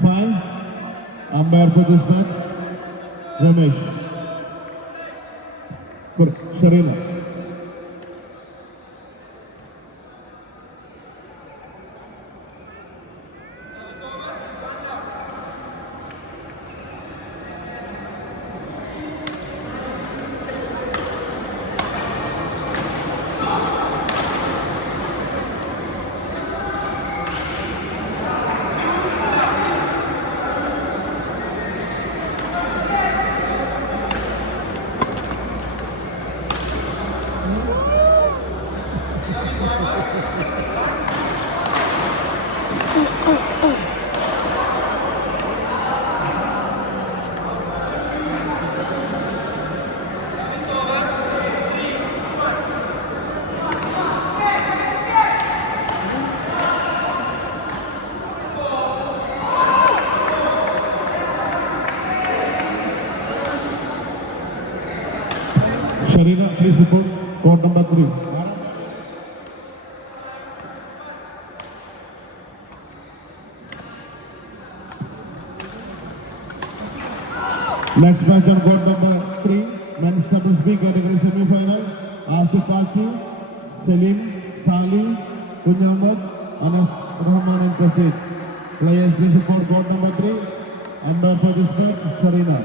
5. Umpire for this match, Ramesh. Sharina. Sharina, please report. Court number 3. Next match on court number 3, men's doubles B category semi-final. Asif Achi, Selim, Salih, Kunyamad, Anas Rahman and Prasid. Players please support court number 3. Umpire for this match, Sharina.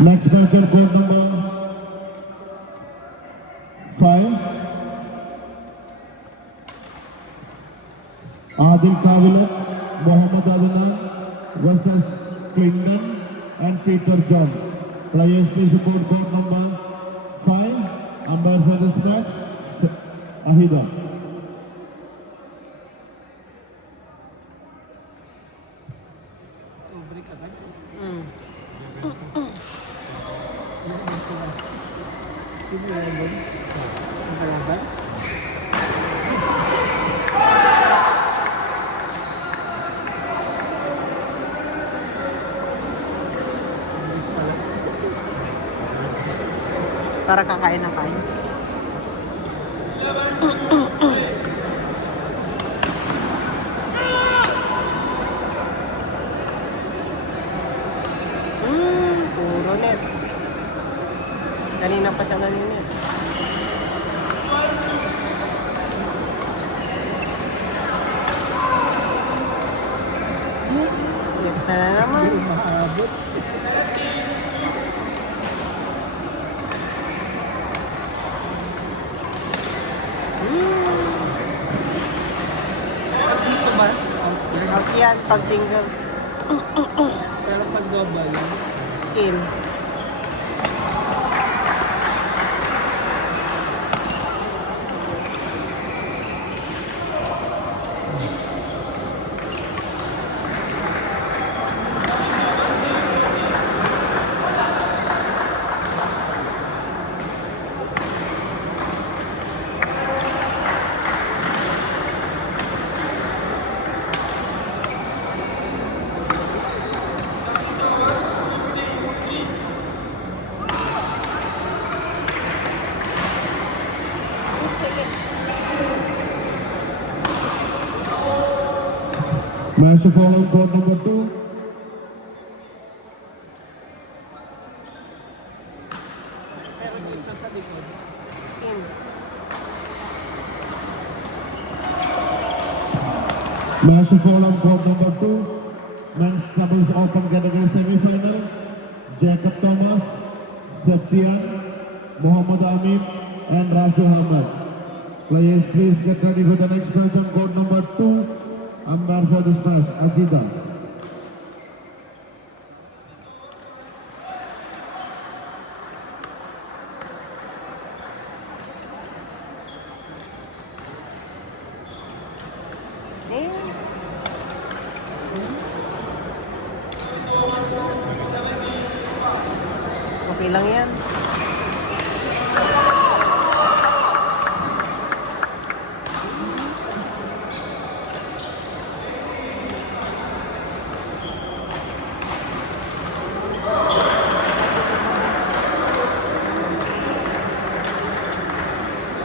Next match on court number 5. Adil Kavilat, Mohammad Adnan versus Clinton and Peter John. Players please support court number 5. Umpire for this match, Ahida. Para kakain na kain. Puro net. Kanina pa siya naninet. Net na naman. Okay yan, pag single. Pero pag double, Kill. Match to follow court number 2. pero dito sa likod, Kill. Match to follow court number 2. Men's doubles open category semi-final. Jacob Thomas, Septian, Muhammad Amin and Rasul Ahmad. Players please get ready for the next match on court number 2. Umpire for this match, Ajida. lang yan.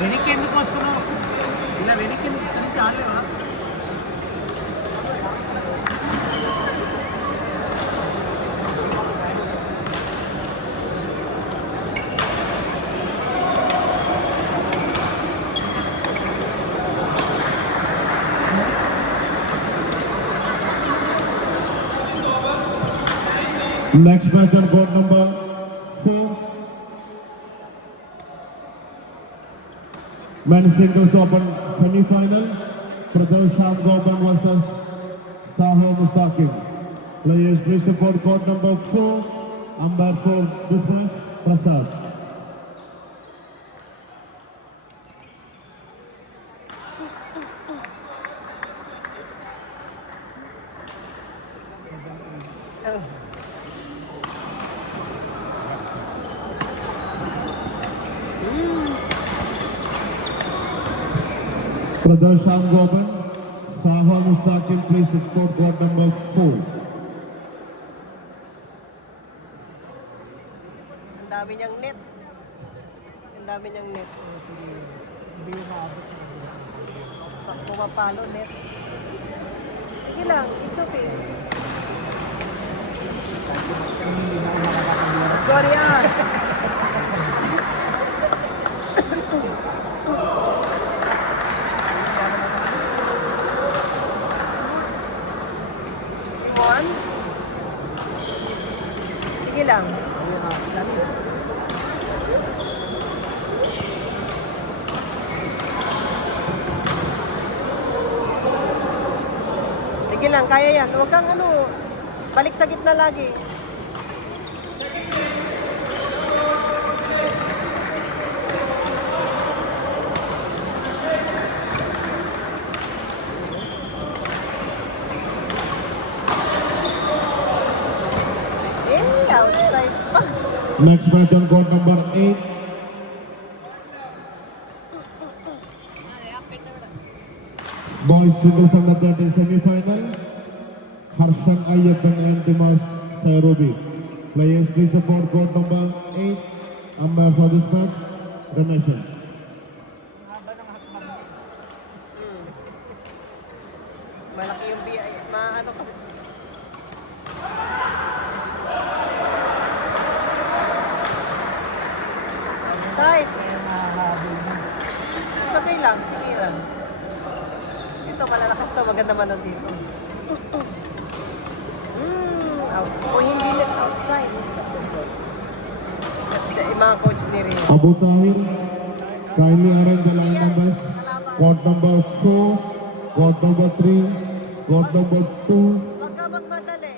వెనక్కి ఎందుకు వస్తున్నావు ఇలా వెనక్కి ఎందుకు ఇక్కడి నుంచి ఆడలేవా Next match on court number 4. Men's singles open semi-final. Pradesh Sham Goban versus Saho Mustaqim. Players please support court number 4. Umpire for this match, Prasad. Oh. Pradesh Sham Goban, Saho Mustaqim, please support court number 4. Ang dami niyang net. Ang dami niyang net. hindi yung maabot sa Pag pumapalo, net. Sige lang, it's okay. Sorry ah. One. Sige lang. Sige lang, kaya yan. Huwag kang balik sa gitna lagi. Outside pa. Next match on court number 8. Boys singles under 30 semi-final. Harshan Ayyappan and Dimas Sairobi. Players please support court number 8. Umpire for this match, Rameshan. Malaki yung BI. Maano kasi. Outside. It's okay lang. Sige lang. Ito, malalakas to. Maganda manon dito. Out. Kung hindi net outside. Yung mga coach ni Rin. Abu Tahir, kindly arrange the line numbers. Court number 4, court number 3, court number 2, Huwag ka magmadali.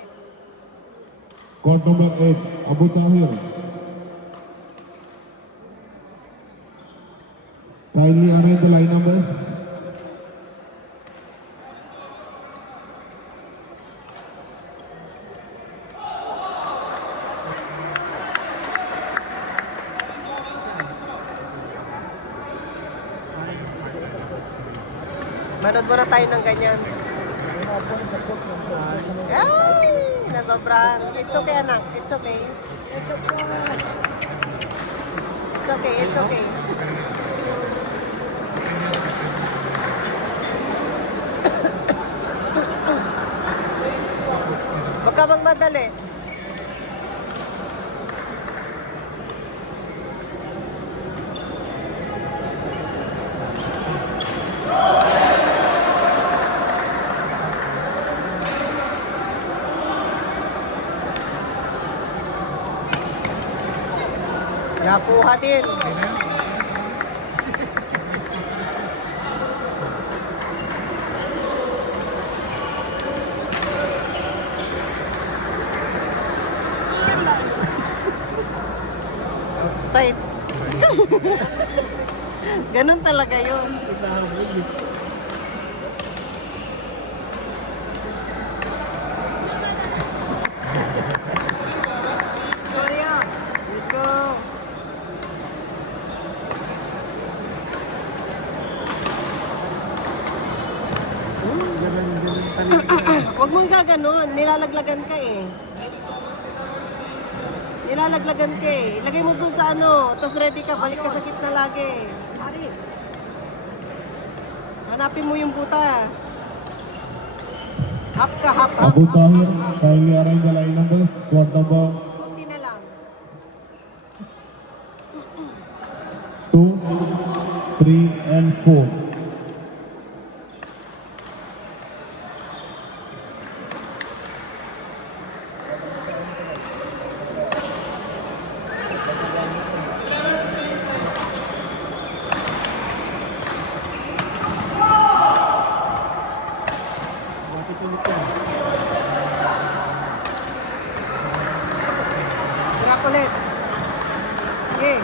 court number 8. Abu Tahir. Kindly arrange the line numbers. Manood muna tayo ng ganyan. Ay! Nasobrahan. It's okay, anak. It's okay. It's okay, it's okay. Huwag ka bang madali. Nakuha din. Outside. Ganun talaga yun. Sorry ah. Ito. ganon, nilalaglagan ka eh. Nilalaglagan ka eh. Ilagay mo dun sa ano, tapos ready ka, balik ka sa gitna lagi. Hanapin mo yung butas. Hap ka, hap, hap. Abu Tahir, kindly arrange the line numbers. Squad number Kunti na lang. 2, 3, and 4. Bakit ulit yan? Tira ulit. Okay.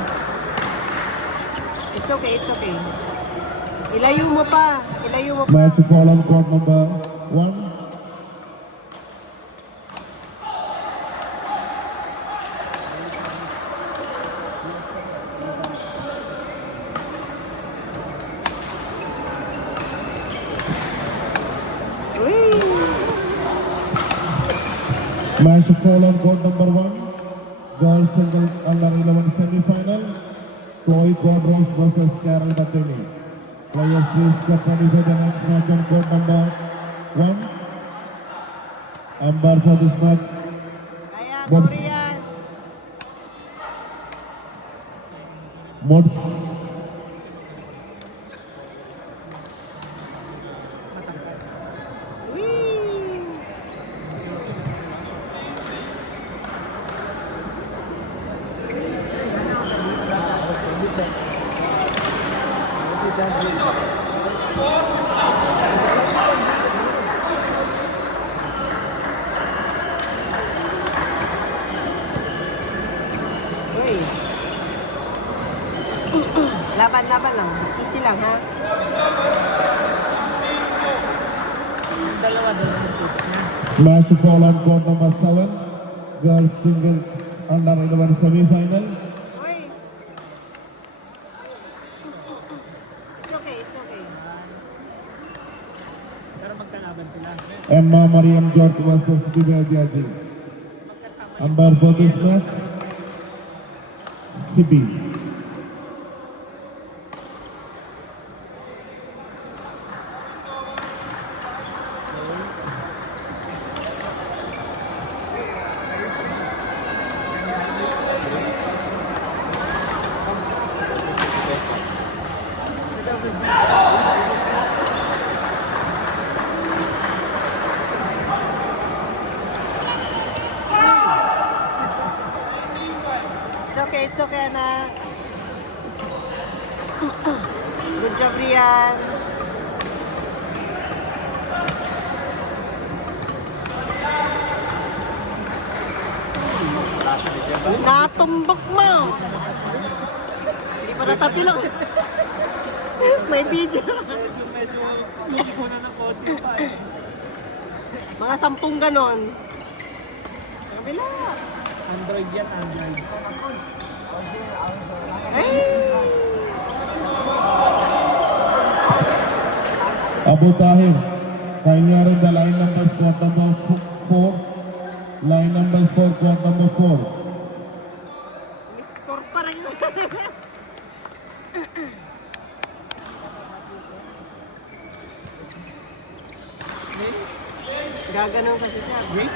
It's okay, it's okay. Ilayo mo pa. Ilayo mo pa. Match to fall on court number 1. Uy! Match to fall on court number 1. Girls single under 11 semi-final. Chloe Quadros versus Carol Battini. Players, please get ready for the next match on court number 1. Umpire for this match, Kaya, What's- Korean. Mods. Uy! Uy! Laban-laban lang. Easy lang, ha? Yung dalawa doon ang coach niya. Match to fall on court number 7. Girls singles under 11 semi-final. Uy! It's okay, it's okay. Pero magkalaban sila. Emma Mariam George versus Bibel Diaji. Umpire for this match, Sibi. It's okay, anak. Good job, Rian. Natumbok mo. Hindi pa natapilok. May video. Medyo hindi ko na ng konti pa eh. Mga 10 ganon. Kabila. Android yan, Android. Ay! Abu Tahir, kindly arrange the line numbers court number 4. Line numbers for court number 4. Miss score pa rin. Gaganon kasi siya. Wait.